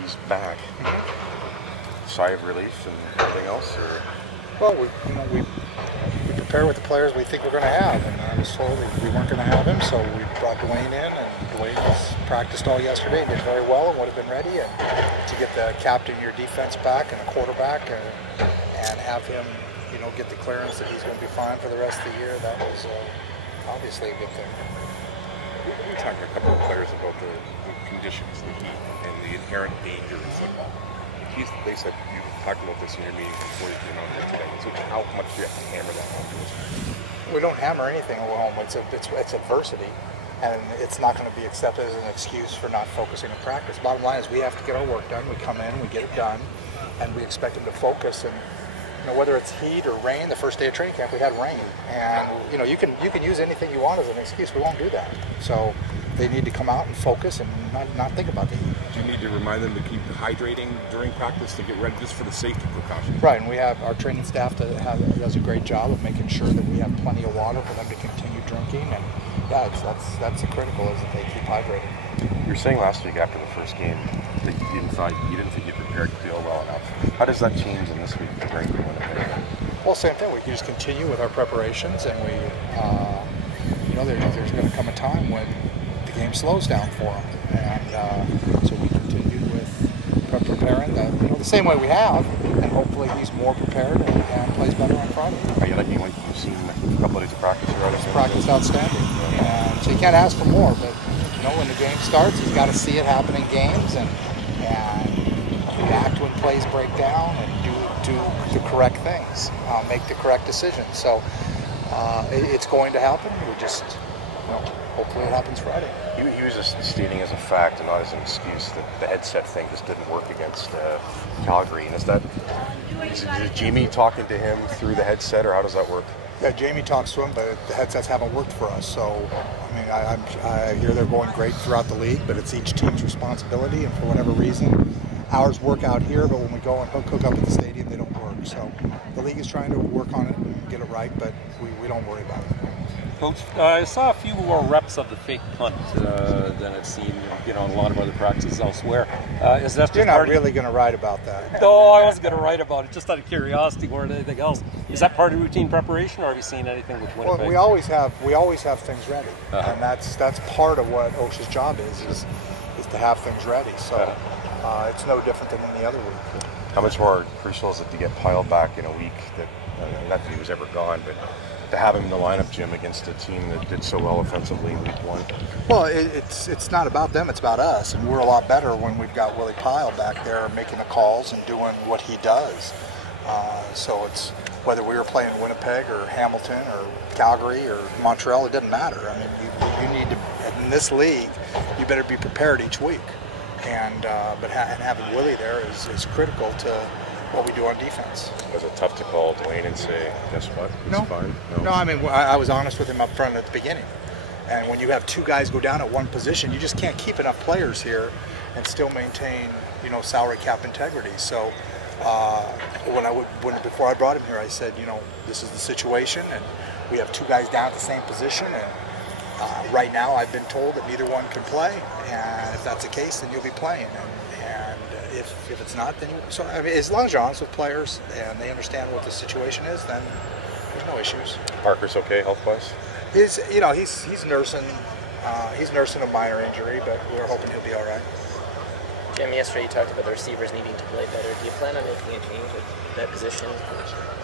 he's back. Sigh of relief and everything else, or? Well, we prepare with the players we think we're going to have, and I was told we weren't going to have him, so we brought Dwayne in, and Dwayne has practiced all yesterday and did very well and would have been ready. And to get the captain of your defense back and a quarterback, and have him, get the clearance that he's going to be fine for the rest of the year, that was obviously a good thing. We talked to a couple of players about the conditions, the heat, and the inherent danger in football. They said you talked about this in your meeting before you came out here today. So how much do you have to hammer that home to us? We don't hammer anything home. It's adversity, and it's not going to be accepted as an excuse for not focusing in practice. Bottom line is we have to get our work done. We come in, we get it done, and we expect them to focus. And whether it's heat or rain, the first day of training camp we had rain, and you can use anything you want as an excuse. We won't do that. So they need to come out and focus and not think about the heat. Do you need to remind them to keep hydrating during practice to get ready just for the safety precautions? Right, and we have our training staff that does a great job of making sure that we have plenty of water for them to continue drinking, and yeah, that's critical is that they keep hydrated. You were saying last week after the first game that you didn't think you prepared to feel well enough. How does that change in this week preparing for Winnipeg? Well, same thing. We can just continue with our preparations, and there's going to come a time when the game slows down for them, and so we continue with preparing the same way we have, and hopefully he's more prepared and plays better on Friday. Are you liking what you've seen a couple of days of practice? His practice outstanding, and so you can't ask for more. But when the game starts, he's got to see it happen in games and react when plays break down and do the correct things, make the correct decisions. So it's going to happen. We just hopefully it happens Friday. He was just stating as a fact and not as an excuse that the headset thing just didn't work against Calgary. And is it Jamie talking to him through the headset, or how does that work? Yeah, Jamie talks to him, but the headsets haven't worked for us. So, I hear they're going great throughout the league, but it's each team's responsibility. And for whatever reason, ours work out here, but when we go and hook up at the stadium, they don't work. So the league is trying to work on it and get it right, but we don't worry about it. Coach, I saw a few more reps of the fake punt than I've seen, in a lot of other practices elsewhere. Is that You're not really going to write about that? No, I wasn't going to write about it, just out of curiosity more than anything else. Is that part of routine preparation, or have you seen anything with Winnipeg? Well, we always have things ready, and that's part of what OSHA's job is to have things ready. So it's no different than any other week. How much more crucial is it to get Pyle back in a week that, not that he was ever gone, but to have him in the lineup, Jim, against a team that did so well offensively in week one? Well, it's not about them, it's about us, and we're a lot better when we've got Willie Pyle back there making the calls and doing what he does. So it's whether we were playing Winnipeg or Hamilton or Calgary or Montreal, it doesn't matter. You need to, in this league, you better be prepared each week, and having Willie there is critical to what we do on defense. Was it tough to call Dwayne and say, guess what, he's fine? No, I was honest with him up front at the beginning. And when you have two guys go down at one position, you just can't keep enough players here and still maintain, salary cap integrity. So before I brought him here, I said, this is the situation, and we have two guys down at the same position, and right now I've been told that neither one can play, and if that's the case, then you'll be playing. And if it's not, then as long as you're honest with players and they understand what the situation is, then there's no issues. Parker's okay health-wise? He's nursing a minor injury, but we're hoping he'll be all right. Jim, yesterday you talked about the receivers needing to play better. Do you plan on making a change at that position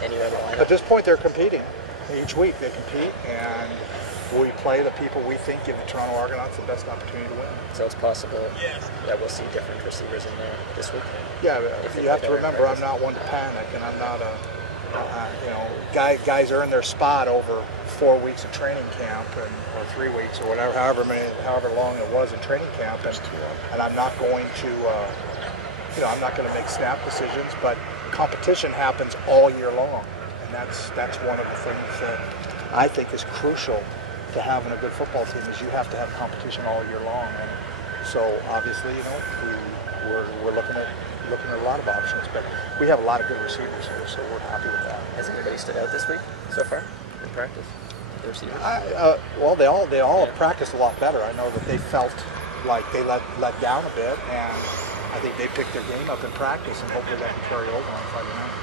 anywhere in the lineup? At this point, they're competing. Each week they compete, and we play the people we think give the Toronto Argonauts the best opportunity to win. So it's possible that we'll see different receivers in there this week? Yeah, you have to remember I'm not one to panic, and I'm not guys earn their spot over 4 weeks of training camp or 3 weeks or whatever, however long it was in training camp, and I'm not going to I'm not going to make snap decisions, but competition happens all year long, and that's one of the things that I think is crucial to having a good football team, is you have to have competition all year long. And so obviously, we're looking at a lot of options, but we have a lot of good receivers here, so we're happy with that. Has anybody stood out this week so far in practice? The receivers? Well, they all have practiced a lot better. I know that they felt like they let down a bit, and I think they picked their game up in practice, and hopefully that can carry over on Friday night.